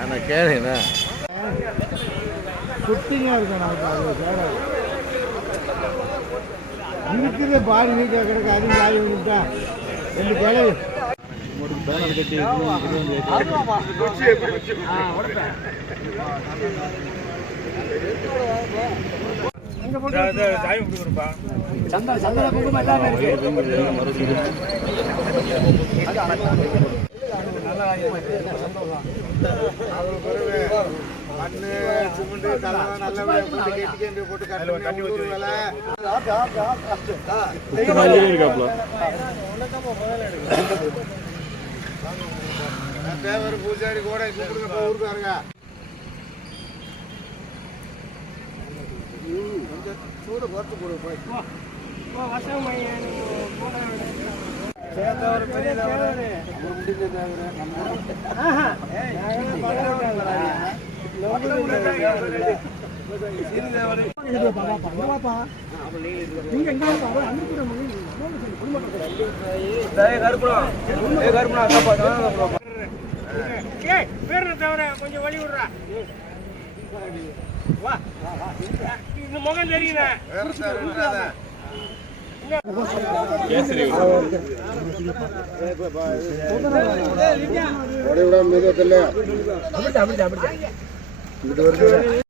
நான் கேளுங்கண்ணா சுத்திங்க இருக்கும் இருக்குது பாடி நீக்க கிடக்கு அது காய் விட்டா ரெண்டு கிளவி பேனர் கட்டி மண்ணு சிமெண்ட் நல்லபடியா போட்டு கெட்டி போட்டு கட்டி ஊற்றி தேவர் பூஜாரி கூட கூப்பிடுங்க ஊருக்கு வாருங்க கொஞ்சம் சூடு குறைச்சு கொடு போய். சேத்தவர் பெரிய தேவர்? கொஞ்சம் வழி விடுறா. இந்த முகம் தெரியுதா மெதுவத்தில்